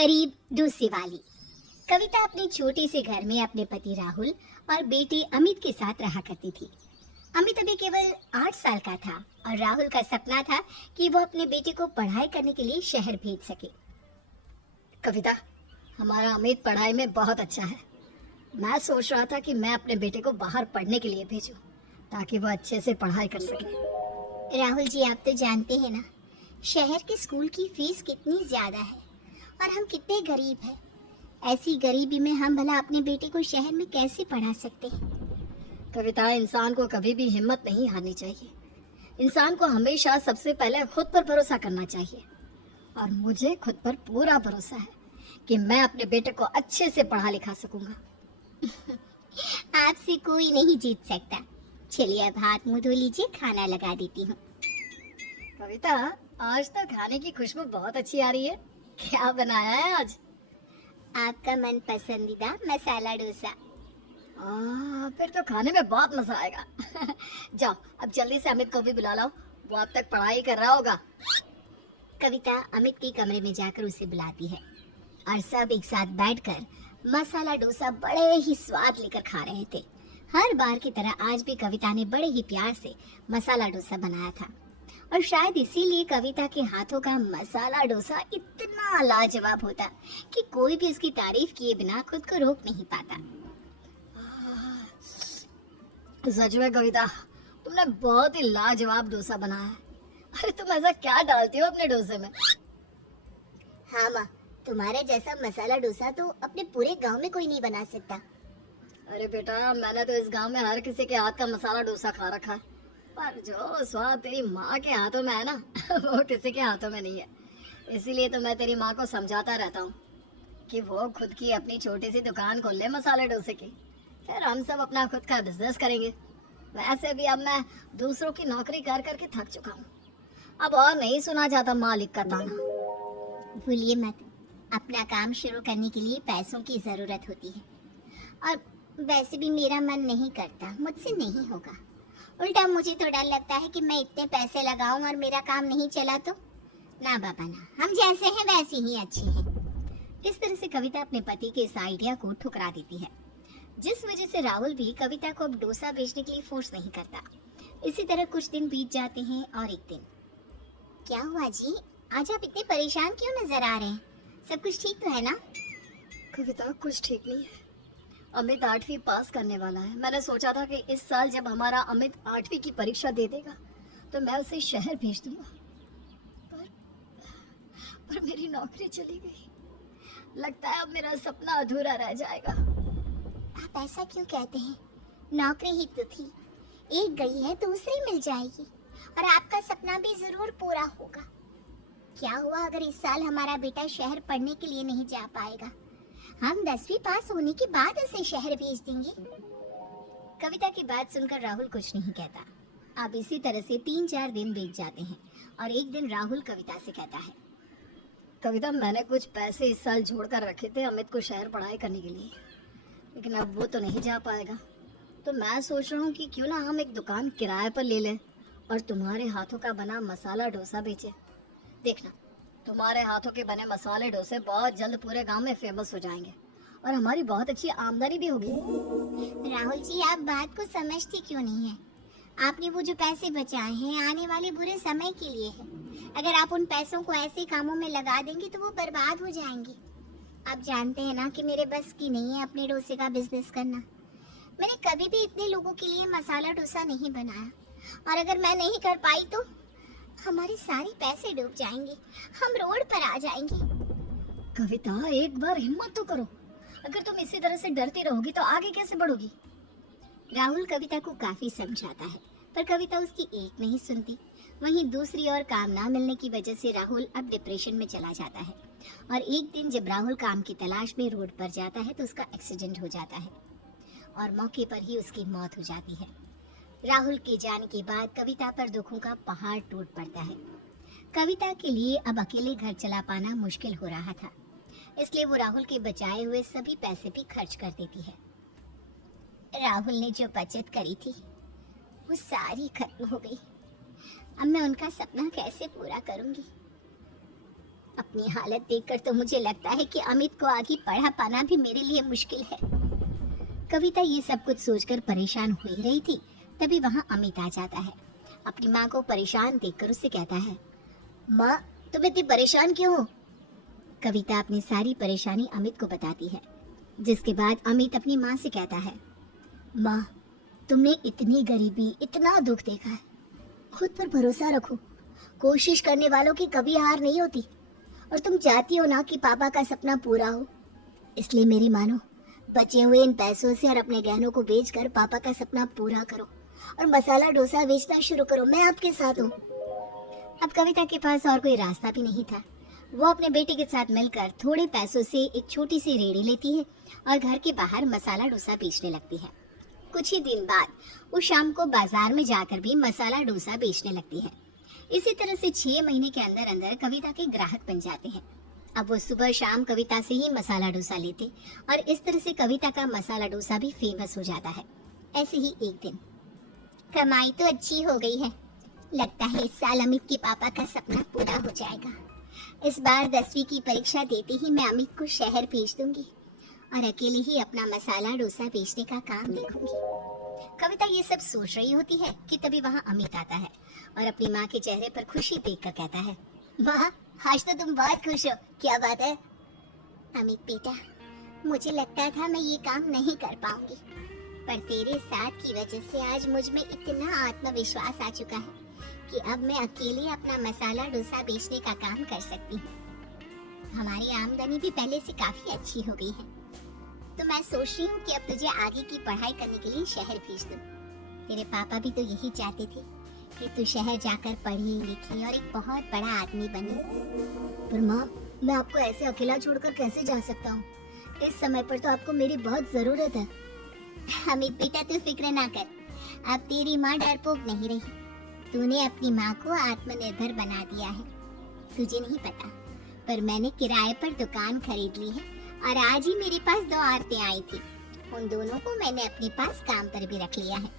गरीब डोसे वाली। कविता अपने छोटे से घर में अपने पति राहुल और बेटे अमित के साथ रहा करती थी। अमित अभी केवल 8 साल का था और राहुल का सपना था कि वो अपने बेटे को पढ़ाई करने के लिए शहर भेज सके। कविता, हमारा अमित पढ़ाई में बहुत अच्छा है। मैं सोच रहा था कि मैं अपने बेटे को बाहर पढ़ने के लिए भेजूं ताकि वो अच्छे से पढ़ाई कर सके। राहुल जी, आप तो जानते हैं ना, शहर के स्कूल की फीस कितनी ज्यादा है और हम कितने गरीब हैं। ऐसी गरीबी में हम भला अपने बेटे को शहर में कैसे पढ़ा सकते हैं। कविता, इंसान को कभी भी हिम्मत नहीं हारनी चाहिए। इंसान को हमेशा सबसे पहले खुद पर भरोसा करना चाहिए और मुझे खुद पर पूरा भरोसा है कि मैं अपने बेटे को अच्छे से पढ़ा लिखा सकूंगा। आपसे कोई नहीं जीत सकता। चलिए अब हाथ मुंह धो लीजिए, खाना लगा देती हूँ। कविता, आज तो खाने की खुशबू बहुत अच्छी आ रही है। क्या बनाया है आज? आपका मन पसंदीदा मसाला डोसा। फिर तो खाने में बहुत मजा आएगा। जाओ अब जल्दी से अमित को भी बुला लाओ, वो अब तक पढ़ाई कर रहा होगा। कविता अमित के कमरे में जाकर उसे बुलाती है और सब एक साथ बैठकर मसाला डोसा बड़े ही स्वाद लेकर खा रहे थे। हर बार की तरह आज भी कविता ने बड़े ही प्यार से मसाला डोसा बनाया था और शायद इसीलिए कविता के हाथों का मसाला डोसा इतना लाजवाब होता कि कोई भी उसकी तारीफ किए बिना खुद को रोक नहीं पाता। सच में कविता, तुमने बहुत ही लाजवाब डोसा बनाया है। अरे तुम ऐसा क्या डालती हो अपने डोसे में? हाँ माँ, तुम्हारे जैसा मसाला डोसा तो अपने पूरे गांव में कोई नहीं बना सकता। अरे बेटा, मैंने तो इस गांव में हर किसी के हाथ का मसाला डोसा खा रखा है, पर जो स्वाद तेरी माँ के हाथों में है ना वो किसी के हाथों में नहीं है। इसीलिए तो मैं तेरी माँ को समझाता रहता हूँ कि वो खुद की अपनी छोटी सी दुकान खोल ले मसाले डोसे की, फिर हम सब अपना खुद का बिजनेस करेंगे। वैसे भी अब मैं दूसरों की नौकरी कर करके थक चुका हूँ, अब और नहीं सुना जाता मालिक का ताना। भूलिए मत, अपना काम शुरू करने के लिए पैसों की जरूरत होती है और वैसे भी मेरा मन नहीं करता, मुझसे नहीं होगा। उल्टा मुझे तो डर लगता है कि मैं इतने पैसे लगाऊं और मेरा काम नहीं चला तो। ना बाबा ना, हम जैसे हैं वैसे ही अच्छे हैं। इस तरह से कविता अपने पति के इस आइडिया को ठुकरा देती है, जिस वजह से राहुल भी कविता को अब डोसा बेचने के लिए फोर्स नहीं करता। इसी तरह कुछ दिन बीत जाते हैं और एक दिन। क्या हुआ जी, आज आप इतने परेशान क्यों नजर आ रहे हैं? सब कुछ ठीक तो है ना? कविता, कुछ ठीक नहीं है। अमित 8वीं पास करने वाला है। मैंने सोचा था कि इस साल जब हमारा अमित 8वीं की परीक्षा दे देगा तो मैं उसे शहर भेज दूंगा, पर मेरी नौकरी चली गई। लगता है अब मेरा सपना अधूरा रह जाएगा। आप ऐसा क्यों कहते हैं? नौकरी ही तो थी, एक गई है दूसरी मिल जाएगी और आपका सपना भी जरूर पूरा होगा। क्या हुआ अगर इस साल हमारा बेटा शहर पढ़ने के लिए नहीं जा पाएगा? हम 10वीं पास होने के बाद उसे शहर भेज देंगे। कविता की बात सुनकर राहुल कुछ नहीं कहता। अब इसी तरह से 3-4 दिन बीत जाते हैं और एक दिन राहुल कविता से कहता है, कविता, मैंने कुछ पैसे इस साल जोड़ कर रखे थे अमित को शहर पढ़ाई करने के लिए, लेकिन अब वो तो नहीं जा पाएगा। तो मैं सोच रहा हूँ कि क्यों ना हम एक दुकान किराए पर ले लें और तुम्हारे हाथों का बना मसाला डोसा बेचें। देखना, तुम्हारे हाथों के बने मसाले डोसे बहुत जल्द पूरे गांव में फेमस हो जाएंगे और हमारी बहुत अच्छी आमदनी भी होगी। राहुल जी, आप बात को समझते क्यों नहीं हैं? आपने वो जो पैसे बचाए हैं आने वाले बुरे समय के लिए है। अगर आप उन पैसों को ऐसे कामों में लगा देंगे तो वो बर्बाद हो जाएंगे। आप जानते हैं ना कि मेरे बस की नहीं है अपने डोसे का बिजनेस करना। मैंने कभी भी इतने लोगों के लिए मसाला डोसा नहीं बनाया और अगर मैं नहीं कर पाई तो हमारे सारे पैसे डूब जाएंगे, हम रोड पर आ जाएंगे। कविता, एक बार हिम्मत तो करो। अगर तुम इसी तरह से डरती रहोगी तो आगे कैसे बढ़ोगी? राहुल कविता को काफी समझाता है पर कविता उसकी एक नहीं सुनती। वहीं दूसरी ओर काम ना मिलने की वजह से राहुल अब डिप्रेशन में चला जाता है और एक दिन जब राहुल काम की तलाश में रोड पर जाता है तो उसका एक्सीडेंट हो जाता है और मौके पर ही उसकी मौत हो जाती है। राहुल के जाने के बाद कविता पर दुखों का पहाड़ टूट पड़ता है। कविता के लिए अब अकेले घर चला पाना मुश्किल हो रहा था, इसलिए वो राहुल के बचाए हुए सभी पैसे भी खर्च कर देती है। राहुल ने जो बचत करी थी वो सारी खत्म हो गई। अब मैं उनका सपना कैसे पूरा करूंगी? अपनी हालत देखकर तो मुझे लगता है कि अमित को आगे पढ़ा पाना भी मेरे लिए मुश्किल है। कविता ये सब कुछ सोचकर परेशान हो ही रही थी, तभी वहाँ अमित आ जाता है। अपनी माँ को परेशान देखकर उससे कहता है, माँ तुम इतनी परेशान क्यों हो? कविता अपनी सारी परेशानी अमित को बताती है, जिसके बाद अमित अपनी माँ से कहता है, माँ तुमने इतनी गरीबी, इतना दुख देखा है, खुद पर भरोसा रखो, कोशिश करने वालों की कभी हार नहीं होती, और तुम चाहती हो ना कि पापा का सपना पूरा हो, इसलिए मेरी मानो बचे हुए इन पैसों से और अपने गहनों को बेचकर पापा का सपना पूरा करो और मसाला डोसा बेचना शुरू करो, मैं आपके साथ हूँ। अब कविता के पास और कोई रास्ता भी नहीं था। वो अपने बेटे के साथ मिलकर थोड़े पैसों से एक छोटी सी रेहड़ी लेती है और घर के बाहर मसाला डोसा बेचने लगती है। कुछ ही दिन बाद वो शाम को बाजार में जाकर भी मसाला डोसा बेचने लगती है। इसी तरह से 6 महीने के अंदर अंदर कविता के ग्राहक बन जाते हैं। अब वो सुबह शाम कविता से ही मसाला डोसा लेते और इस तरह से कविता का मसाला डोसा भी फेमस हो जाता है। ऐसे ही एक दिन, कमाई तो अच्छी हो गई है, लगता है इस साल अमित के पापा का सपना पूरा हो जाएगा। इस बार 10वीं की परीक्षा देते ही मैं अमित को शहर भेज दूंगी और अकेले ही अपना मसाला डोसा बेचने का काम देखूंगी। कविता ये सब सोच रही होती है कि तभी वहाँ अमित आता है और अपनी माँ के चेहरे पर खुशी देखकर कहता है, माँ आज तो तुम बहुत खुश हो, क्या बात है? अमित बेटा, मुझे लगता था मैं ये काम नहीं कर पाऊंगी, पर तेरे साथ की वजह से आज मुझ में इतना आत्मविश्वास आ चुका है कि अब मैं अकेले अपना मसाला डोसा बेचने का काम कर सकती हूँ। हमारी आमदनी भी पहले से काफी अच्छी हो गई है, तो मैं सोच रही हूँ कि अब तुझे आगे की पढ़ाई करने के लिए शहर भेज दूँ। तेरे पापा भी तो यही चाहते थे कि तू शहर जाकर पढ़ी लिखी और एक बहुत बड़ा आदमी बने। पर माँ, मैं आपको ऐसे अकेला छोड़कर कैसे जा सकता हूँ? इस समय पर तो आपको मेरी बहुत जरूरत है। अमित बेटा तू फिक्र ना कर, अब तेरी माँ डरपोक नहीं रही। तूने अपनी माँ को आत्मनिर्भर बना दिया है। तुझे नहीं पता, पर मैंने किराए पर दुकान खरीद ली है और आज ही मेरे पास 2 औरतें आई थी। उन दोनों को मैंने अपने पास काम पर भी रख लिया है।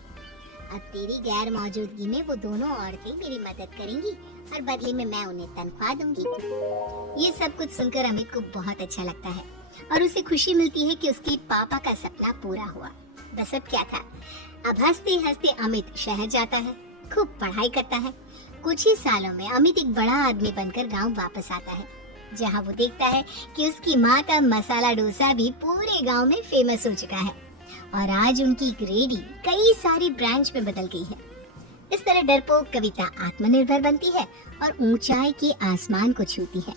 अब तेरी गैर मौजूदगी में वो दोनों औरतें मेरी मदद करेंगी और बदले में मैं उन्हें तनख्वाह दूंगी। ये सब कुछ सुनकर अमित को बहुत अच्छा लगता है और उसे खुशी मिलती है कि उसके पापा का सपना पूरा हुआ। बस अब क्या था, अब हंसते हंसते अमित शहर जाता है, खूब पढ़ाई करता है। कुछ ही सालों में अमित एक बड़ा आदमी बनकर गांव वापस आता है, जहां वो देखता है कि उसकी माँ का मसाला डोसा भी पूरे गांव में फेमस हो चुका है और आज उनकी रेहड़ी कई सारी ब्रांच में बदल गई है। इस तरह डरपोक कविता आत्मनिर्भर बनती है और ऊंचाई के आसमान को छूती है।